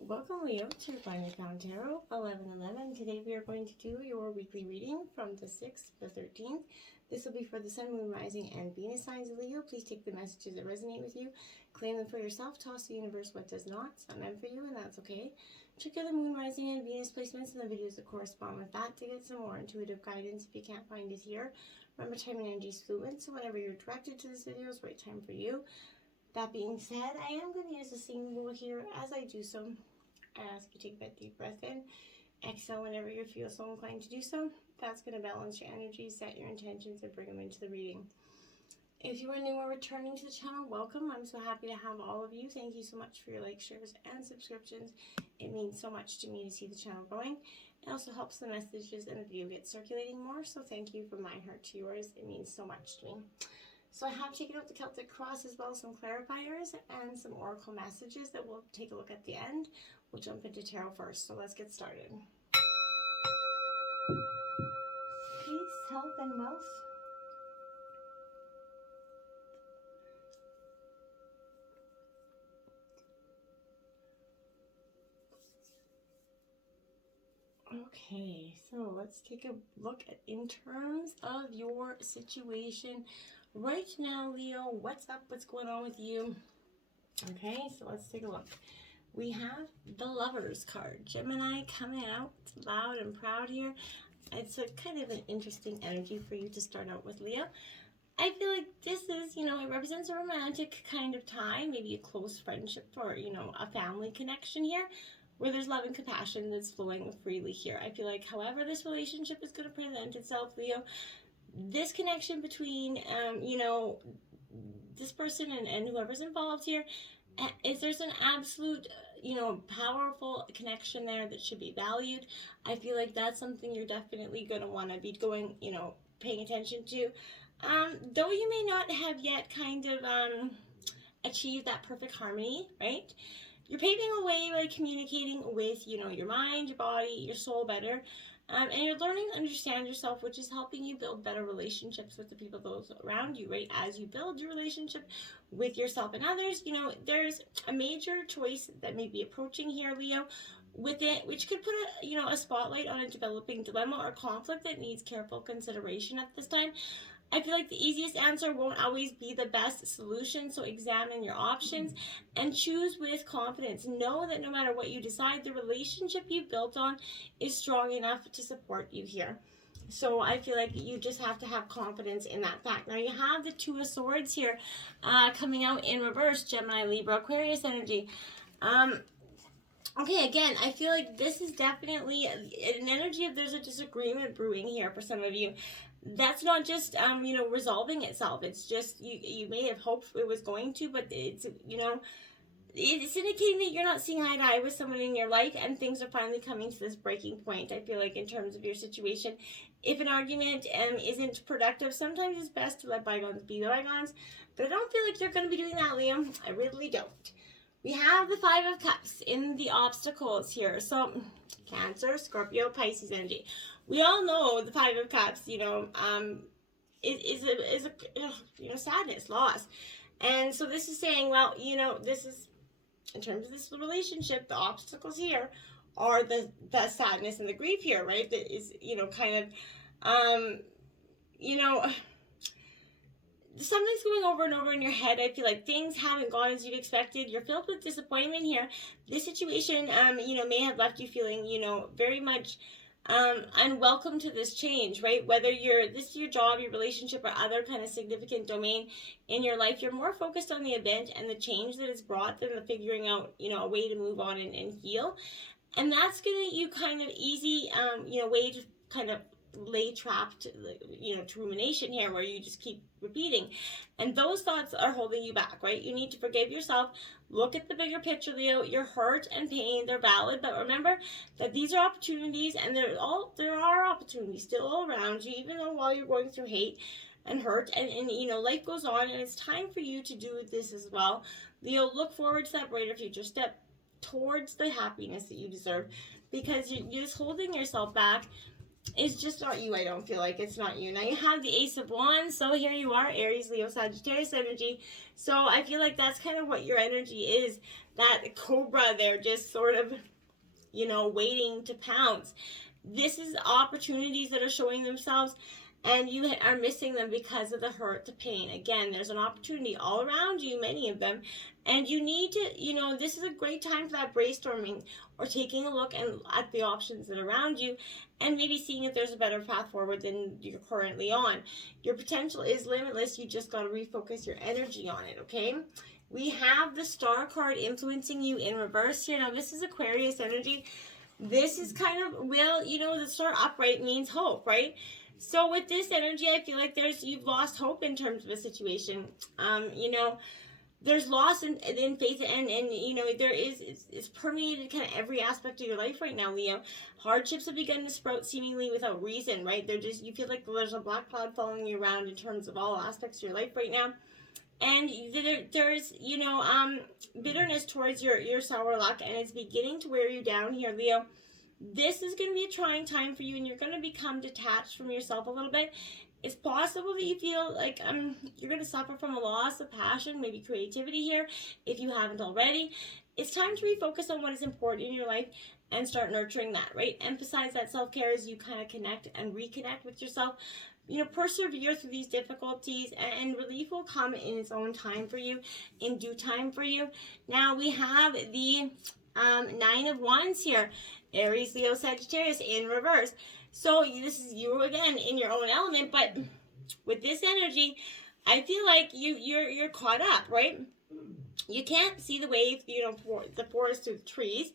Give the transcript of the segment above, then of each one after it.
Welcome, Leo, to Finally Found Tarot 1111. Today we are going to do your weekly reading from the 6th to the 13th. This will be for the Sun, Moon, Rising, and Venus signs of Leo. Please take the messages that resonate with you, claim them for yourself, toss the universe what does not. It's not meant for you, and that's okay. Check out the Moon, Rising, and Venus placements in the videos that correspond with that to get some more intuitive guidance if you can't find it here. Remember, time and energy is fluid, so whenever you're directed to this video is the right time for you. That being said, I am going to use a symbol here. As I do so, I ask you to take that deep breath in. Exhale whenever you feel so inclined to do so. That's going to balance your energy, set your intentions, and bring them into the reading. If you are new or returning to the channel, welcome. I'm so happy to have all of you. Thank you so much for your likes, shares, and subscriptions. It means so much to me to see the channel growing. It also helps the messages and the video get circulating more. So thank you from my heart to yours. It means so much to me. So I have taken out the Celtic Cross as well as some clarifiers and some oracle messages that we'll take a look at the end. We'll jump into tarot first, so let's get started. Peace, health, and wealth. Okay, so let's take a look at in terms of your situation right now, Leo. What's up? What's going on with you? Okay, so let's take a look. We have the Lovers card. Gemini coming out loud and proud here. It's a kind of an interesting energy for you to start out with, Leo. I feel like this is, it represents a romantic kind of tie, maybe a close friendship or, a family connection here, where there's love and compassion that's flowing freely here. I feel like however this relationship is going to present itself, Leo, this connection between, this person and whoever's involved here, is there's an absolute, powerful connection there that should be valued. I feel like that's something you're definitely going to want to be going, paying attention to. Though you may not have yet kind of achieved that perfect harmony, right? You're paving a way by communicating with, your mind, your body, your soul better. And you're learning to understand yourself, which is helping you build better relationships with the people those around you, right? As you build your relationship with yourself and others, there's a major choice that may be approaching here, Leo, with it, which could put a spotlight on a developing dilemma or conflict that needs careful consideration at this time. I feel like the easiest answer won't always be the best solution, so examine your options and choose with confidence. Know that no matter what you decide, the relationship you built on is strong enough to support you here. So I feel like you just have to have confidence in that fact. Now you have the Two of Swords here coming out in reverse, Gemini, Libra, Aquarius energy. Okay, again, I feel like this is definitely an energy of there's a disagreement brewing here for some of you. That's not just, resolving itself. It's just, you may have hoped it was going to, but it's, it's indicating that you're not seeing eye to eye with someone in your life and things are finally coming to this breaking point. I feel like in terms of your situation, if an argument isn't productive, sometimes it's best to let bygones be bygones, but I don't feel like you're going to be doing that, Liam. I really don't. We have the Five of Cups in the obstacles here. So, Cancer, Scorpio, Pisces energy. We all know the Five of Cups, is a sadness, loss. And so this is saying, well, this is, in terms of this relationship, the obstacles here are the sadness and the grief here, right? That is, something's going over and over in your head. I feel like things haven't gone as you've expected. You're filled with disappointment here. This situation, may have left you feeling, very much unwelcome to this change, right? Whether this is your job, your relationship, or other kind of significant domain in your life, you're more focused on the event and the change that it's brought than the figuring out, a way to move on and heal. And that's gonna you kind of easy, way to kind of lay trapped, to rumination here where you just keep repeating. And those thoughts are holding you back, right? You need to forgive yourself. Look at the bigger picture, Leo. Your hurt and pain, they're valid, but remember that these are opportunities and there are opportunities still all around you, even though while you're going through hate and hurt and life goes on, and it's time for you to do this as well. Leo, look forward to that brighter future. Step towards the happiness that you deserve, because you're just holding yourself back. It's just not you. I don't feel like it's not you. Now you have the Ace of Wands, so here you are, Aries, Leo, Sagittarius energy. So I feel like that's kind of what your energy is. that cobra there just sort of, waiting to pounce. This is opportunities that are showing themselves, and you are missing them because of the hurt, the pain. Again, there's an opportunity all around you, many of them, and you need to, this is a great time for that brainstorming or taking a look at the options that are around you and maybe seeing if there's a better path forward than you're currently on. Your potential is limitless. You just got to refocus your energy on it, okay? We have the Star card influencing you in reverse here. Now, this is Aquarius energy. This is kind of, the Star upright means hope, right? So with this energy, I feel like you've lost hope in terms of a situation. There's loss in faith, and there it's permeated kind of every aspect of your life right now, Leo. Hardships have begun to sprout seemingly without reason, right? You feel like there's a black cloud following you around in terms of all aspects of your life right now. And there's bitterness towards your sour luck, and it's beginning to wear you down here, Leo. This is going to be a trying time for you, and you're going to become detached from yourself a little bit. It's possible that you feel like you're going to suffer from a loss of passion, maybe creativity here, if you haven't already. It's time to refocus on what is important in your life and start nurturing that, right? Emphasize that self-care as you kind of connect and reconnect with yourself. Persevere through these difficulties, and relief will come in its own time for you, in due time for you. Now we have the 9 of Wands here. Aries, Leo, Sagittarius in reverse. So this is you again in your own element, but with this energy, I feel like you're caught up, right? You can't see the wave, the forest through the trees.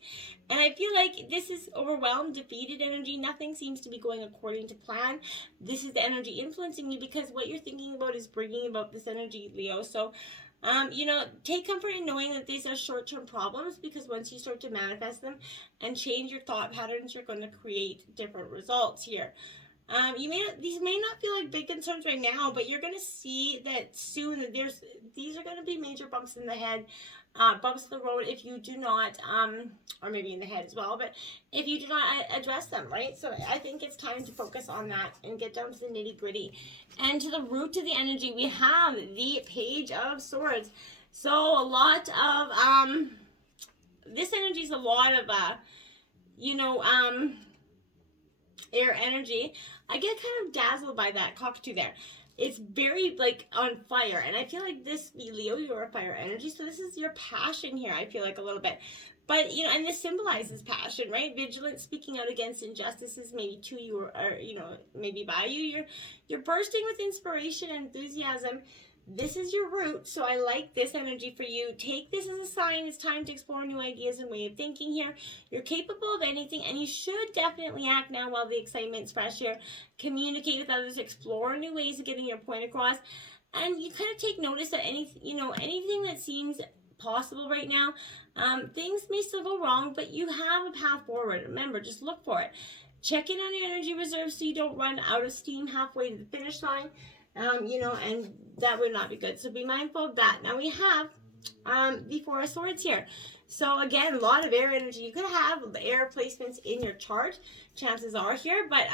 And I feel like this is overwhelmed, defeated energy. Nothing seems to be going according to plan. This is the energy influencing you because what you're thinking about is bringing about this energy, Leo. So, take comfort in knowing that these are short-term problems, because once you start to manifest them and change your thought patterns, you're going to create different results here. These may not feel like big concerns right now, but you're going to see that soon that these are going to be major bumps in the head, bumps in the road if you do not, or maybe in the head as well, but if you do not address them, right? So I think it's time to focus on that and get down to the nitty gritty. And to the root of the energy, we have the Page of Swords. So a lot of, this energy is a lot of, air energy. I get kind of dazzled by that cockatoo there. It's very on fire, and I feel like this, Leo, you're a fire energy, so this is your passion here, I feel like a little bit. But and this symbolizes passion, right? Vigilance, speaking out against injustices, maybe to you or maybe by you. You're bursting with inspiration and enthusiasm. This is your root, so I like this energy for you. Take this as a sign. It's time to explore new ideas and way of thinking here. You're capable of anything, and you should definitely act now while the excitement's fresh here. Communicate with others, explore new ways of getting your point across, and you kind of take notice that anything that seems possible right now, things may still go wrong, but you have a path forward. Remember, just look for it. Check in on your energy reserves so you don't run out of steam halfway to the finish line. And that would not be good. So be mindful of that. Now we have the Four of Swords here. So again, a lot of air energy. You could have air placements in your chart. Chances are here. But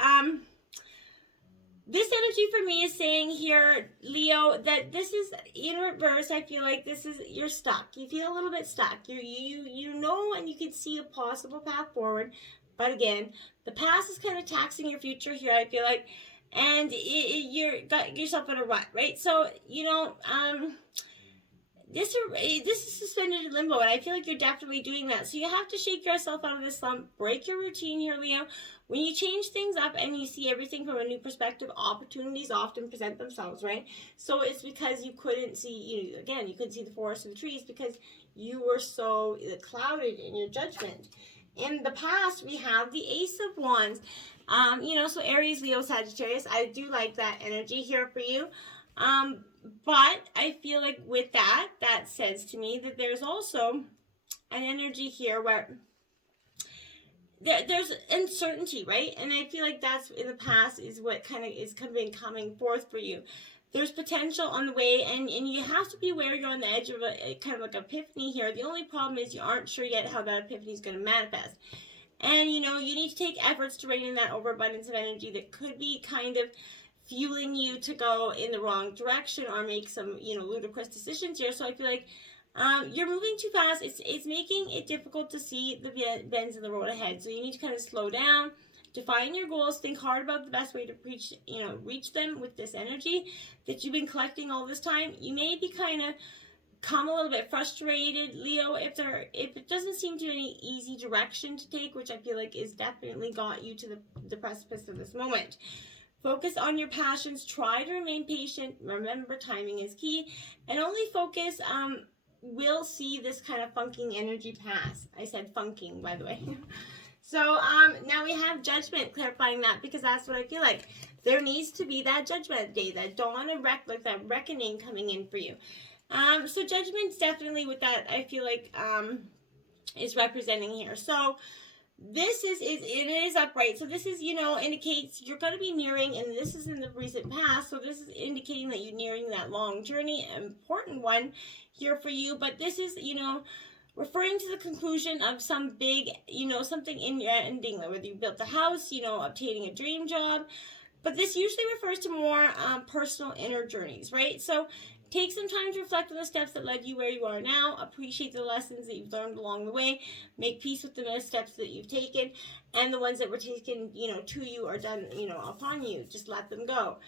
this energy for me is saying here, Leo, that this is in reverse. I feel like you're stuck. You feel a little bit stuck. You know, and you can see a possible path forward. But again, the past is kind of taxing your future here, I feel like. And you're got yourself in a rut, right? So, this is suspended in limbo, and I feel like you're definitely doing that. So you have to shake yourself out of this slump, break your routine here, Leo. When you change things up and you see everything from a new perspective, opportunities often present themselves, right? So it's because you couldn't see, you couldn't see the forest and the trees because you were so clouded in your judgment. In the past, we have the Ace of Wands. So Aries, Leo, Sagittarius, I do like that energy here for you. But I feel like with that says to me that there's also an energy here where there's uncertainty, right? And I feel like that's in the past is what kind of is coming forth for you. There's potential on the way, and you have to be aware you're on the edge of a kind of like epiphany here. The only problem is you aren't sure yet how that epiphany is going to manifest. And, you need to take efforts to rein in that overabundance of energy that could be kind of fueling you to go in the wrong direction or make some, ludicrous decisions here. So I feel like You're moving too fast. It's making it difficult to see the bends in the road ahead. So you need to kind of slow down, define your goals, think hard about the best way to reach them with this energy that you've been collecting all this time. You may be kind of come a little bit frustrated, Leo, if it doesn't seem to be any easy direction to take, which I feel like is definitely got you to the precipice of this moment. Focus on your passions. Try to remain patient. Remember, timing is key, and only focus. Will see this kind of funking energy pass. I said funking, by the way. So now we have judgment, clarifying that, because that's what I feel like. There needs to be that judgment day, that dawn of that reckoning coming in for you. So judgment's definitely with that, I feel like, is representing here. So this it is upright. So this is, indicates you're going to be nearing, and this is in the recent past. So this is indicating that you're nearing that long journey, an important one here for you. But this is, referring to the conclusion of some big, something in your ending, like whether you built a house, obtaining a dream job. But this usually refers to more personal inner journeys, right? So take some time to reflect on the steps that led you where you are now. Appreciate the lessons that you've learned along the way. Make peace with the missteps that you've taken, and the ones that were taken, to you or done, upon you. Just let them go.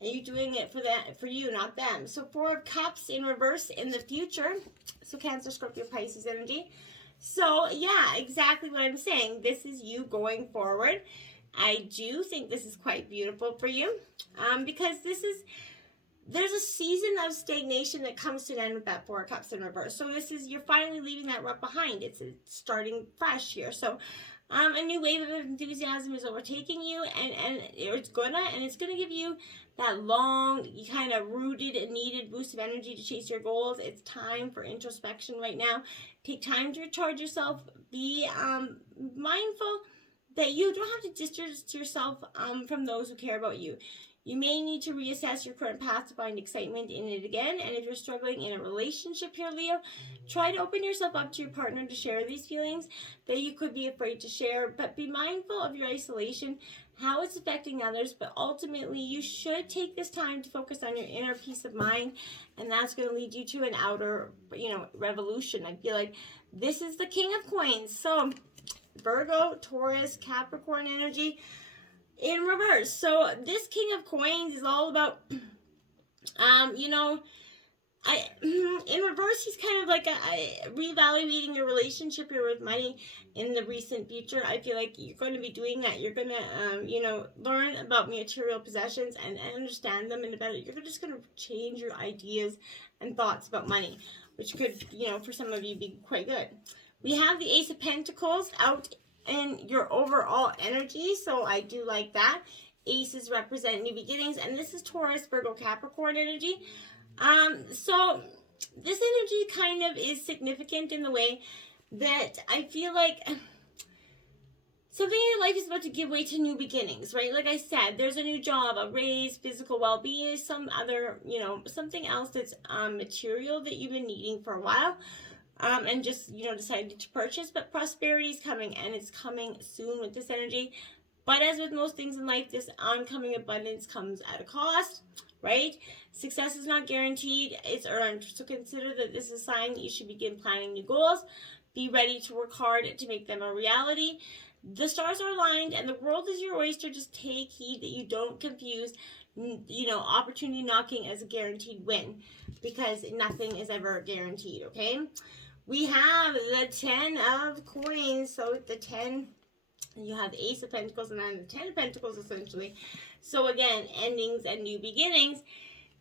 And you're doing it for you, not them. So 4 of Cups in reverse in the future. So Cancer, Scorpio, Pisces energy. So yeah, exactly what I'm saying. This is you going forward. I do think this is quite beautiful for you, because there's a season of stagnation that comes to an end with that 4 of Cups in reverse. So you're finally leaving that rut behind. It's starting fresh here. So a new wave of enthusiasm is overtaking you, and it's gonna give you that long, kind of rooted and needed boost of energy to chase your goals. It's time for introspection right now. Take time to recharge yourself. Be mindful that you don't have to distance yourself from those who care about you. You may need to reassess your current path to find excitement in it again. And if you're struggling in a relationship here, Leo, try to open yourself up to your partner to share these feelings that you could be afraid to share. But be mindful of your isolation, how it's affecting others. But ultimately, you should take this time to focus on your inner peace of mind. And that's going to lead you to an outer, revolution. I feel like this is the King of Coins. So Virgo, Taurus, Capricorn energy in reverse. So this King of Coins is all about, in reverse, he's kind of like reevaluating your relationship here with money in the recent future. I feel like you're going to be doing that. You're going to, learn about material possessions and understand them in a better. You're just going to change your ideas and thoughts about money, which could, for some of you be quite good. We have the Ace of Pentacles out in your overall energy, so I do like that. Aces represent new beginnings, and this is Taurus, Virgo, Capricorn energy. So this energy kind of is significant in the way that I feel like something in your life is about to give way to new beginnings, right? Like I said, there's a new job, a raise, physical well-being, some other, something else that's material that you've been needing for a while. And just, decided to purchase. But prosperity is coming, and it's coming soon with this energy. But as with most things in life, this oncoming abundance comes at a cost, right? Success is not guaranteed. It's earned. So consider that this is a sign that you should begin planning new goals. Be ready to work hard to make them a reality. The stars are aligned, and the world is your oyster. Just take heed that you don't confuse, opportunity knocking as a guaranteed win, because nothing is ever guaranteed, okay? We have the 10 of Coins. So the 10, you have the Ace of Pentacles and then the 10 of Pentacles essentially. So again, endings and new beginnings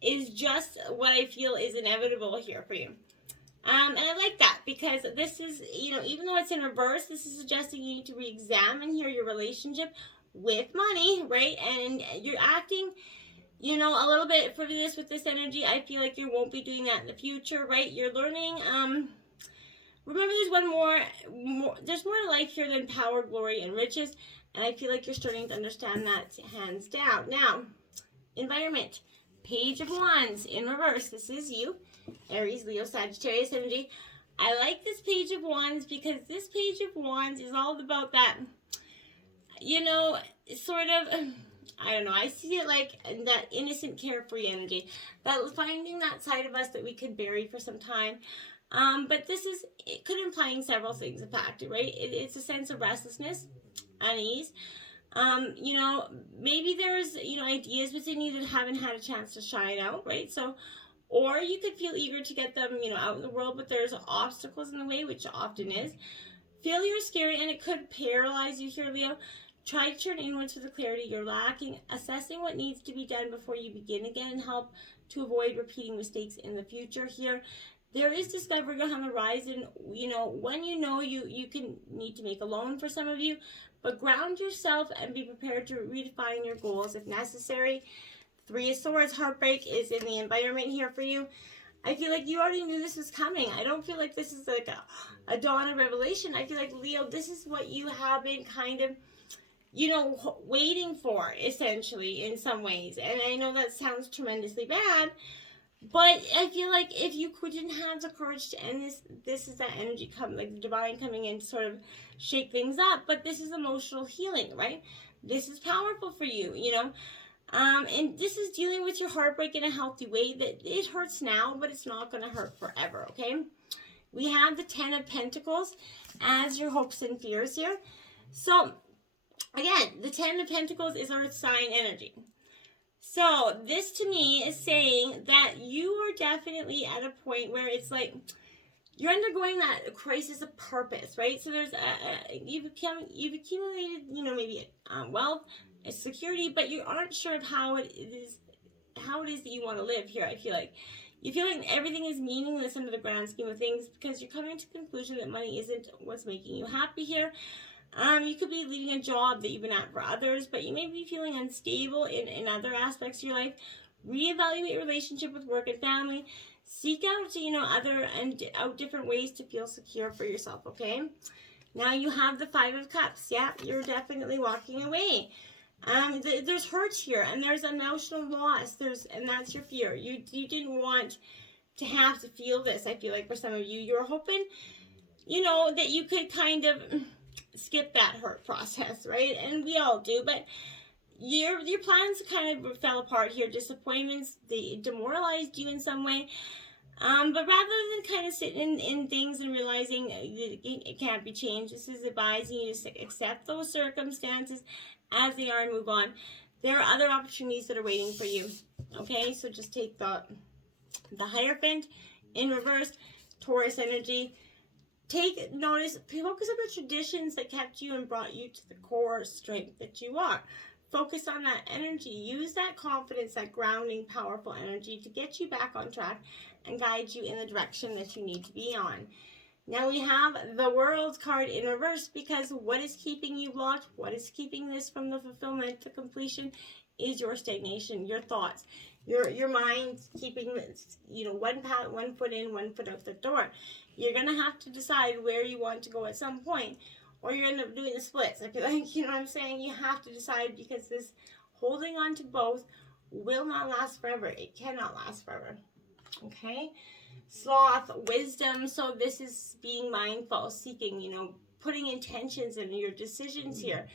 is just what I feel is inevitable here for you. And I like that, because this is, even though it's in reverse, this is suggesting you need to re-examine here your relationship with money, right? And you're acting, a little bit frivolous with this energy. I feel like you won't be doing that in the future, right? You're learning, remember, there's more to life here than power, glory, and riches. And I feel like you're starting to understand that hands down. Now, environment. Page of Wands in reverse. This is you. Aries, Leo, Sagittarius energy. I like this Page of Wands because this Page of Wands is all about that, sort of, I don't know, I see it like that innocent, carefree energy. That finding that side of us that we could bury for some time. But it could imply several things impact it, right? It's a sense of restlessness, unease. You know, maybe there's, you know, ideas within you that haven't had a chance to shine out, right? So, or you could feel eager to get them, you know, out in the world, but there's obstacles in the way, which often is. Failure is scary and it could paralyze you here, Leo. Try to turn inwards for the clarity you're lacking, assessing what needs to be done before you begin again, and help to avoid repeating mistakes in the future here. There is discovery on the horizon. You know, when you know you can need to make a loan for some of you, but ground yourself and be prepared to redefine your goals if necessary. Three of Swords, heartbreak is in the environment here for you. I feel like you already knew this was coming. I don't feel like this is like a dawn of revelation. I feel like, Leo, this is what you have been kind of, you know, waiting for, essentially, in some ways. And I know that sounds tremendously bad, but I feel like if you didn't have the courage to end this is that energy like the divine coming in to sort of shake things up. But this is emotional healing, right? This is powerful for you, you know. And this is dealing with your heartbreak in a healthy way. That it hurts now, but it's not going to hurt forever, okay? We have the Ten of Pentacles as your hopes and fears here. So, again, the Ten of Pentacles is Earth sign energy. So, this to me is saying that you are definitely at a point where it's like you're undergoing that crisis of purpose, right? So, there's you've accumulated, you know, maybe wealth, security, but you aren't sure of how it is that you want to live here. I feel like you feel like everything is meaningless under the grand scheme of things because you're coming to the conclusion that money isn't what's making you happy here. You could be leaving a job that you've been at for others, but you may be feeling unstable in other aspects of your life. Reevaluate your relationship with work and family. Seek out, you know, out different ways to feel secure for yourself, okay? Now you have the Five of Cups. Yeah, you're definitely walking away. There's hurt here, and there's emotional loss. And that's your fear. You didn't want to have to feel this. I feel like for some of you, you're hoping, you know, that you could kind of skip that hurt process, right? And we all do, but your plans kind of fell apart here. Disappointments, they demoralized you in some way. But rather than kind of sitting in things and realizing it can't be changed, this is advising you to accept those circumstances as they are and move on. There are other opportunities that are waiting for you. Okay, so just take the Hierophant in reverse, Taurus energy. Take notice, focus on the traditions that kept you and brought you to the core strength that you are. Focus on that energy. Use that confidence, that grounding, powerful energy to get you back on track and guide you in the direction that you need to be on. Now we have the World card in reverse because what is keeping you blocked, what is keeping this from the fulfillment to completion is your stagnation, your thoughts, your mind keeping, you know, one foot in, one foot out the door. You're going to have to decide where you want to go at some point, or you're end up doing the splits. I feel like, you know what I'm saying? You have to decide because this holding on to both will not last forever. It cannot last forever. Okay? Sloth, wisdom. So this is being mindful, seeking, you know, putting intentions in your decisions here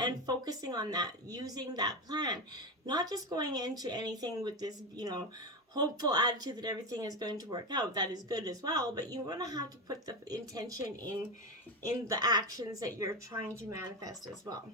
and focusing on that, using that plan. Not just going into anything with this, you know, hopeful attitude that everything is going to work out. That is good as well, but you're going to have to put the intention in the actions that you're trying to manifest as well.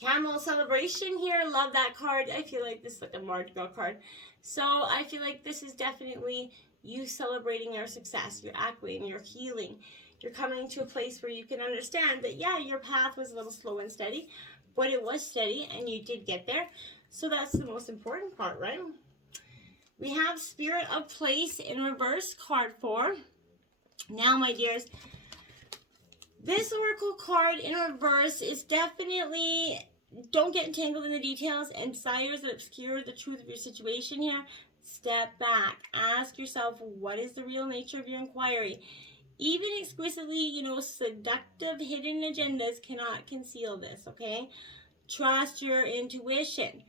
Camel celebration here. Love that card. I feel like this is like a Mardi Gras card. So I feel like this is definitely you celebrating your success, your accolade, your healing. You're coming to a place where you can understand that, yeah, your path was a little slow and steady, but it was steady and you did get there. So that's the most important part, right? We have Spirit of Place in reverse, card 4. Now, my dears, this Oracle card in reverse is definitely, don't get entangled in the details and desires that obscure the truth of your situation here. Step back. Ask yourself, what is the real nature of your inquiry? Even exquisitely, you know, seductive hidden agendas cannot conceal this, okay? Trust your intuition.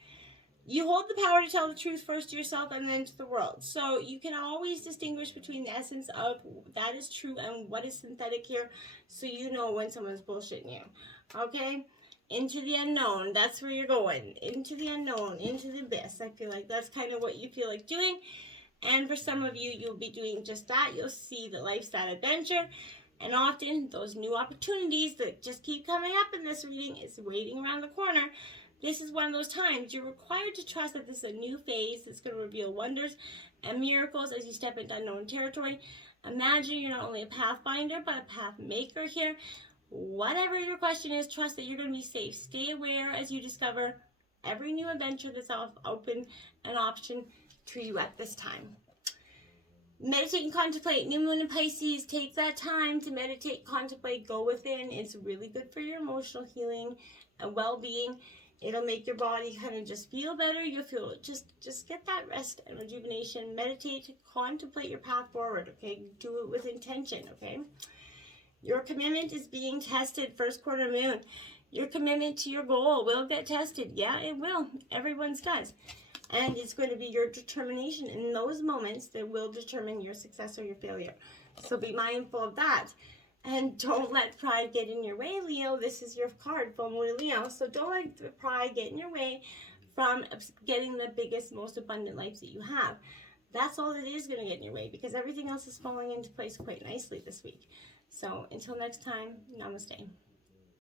You hold the power to tell the truth first to yourself and then to the world. So you can always distinguish between the essence of that is true and what is synthetic here, so you know when someone's bullshitting you. Okay? Into the unknown. That's where you're going. Into the unknown. Into the abyss. I feel like that's kind of what you feel like doing. And for some of you, you'll be doing just that. You'll see the lifestyle adventure. And often those new opportunities that just keep coming up in this reading is waiting around the corner. This is one of those times you're required to trust that this is a new phase that's going to reveal wonders and miracles as you step into unknown territory. Imagine you're not only a pathfinder, but a path maker here. Whatever your question is, trust that you're going to be safe. Stay aware as you discover every new adventure that's open an option to you at this time. Meditate and contemplate. New moon in Pisces. Take that time to meditate, contemplate, go within. It's really good for your emotional healing and well-being. It'll make your body kind of just feel better. You'll feel just get that rest and rejuvenation. Meditate, contemplate your path forward, okay? Do it with intention, okay? Your commitment is being tested, first quarter moon. Your commitment to your goal will get tested. Yeah, it will. Everyone's does. And it's going to be your determination in those moments that will determine your success or your failure. So be mindful of that. And don't let pride get in your way, Leo. This is your card, full moon Leo. So don't let the pride get in your way from getting the biggest, most abundant life that you have. That's all that is going to get in your way, because everything else is falling into place quite nicely this week. So until next time, namaste.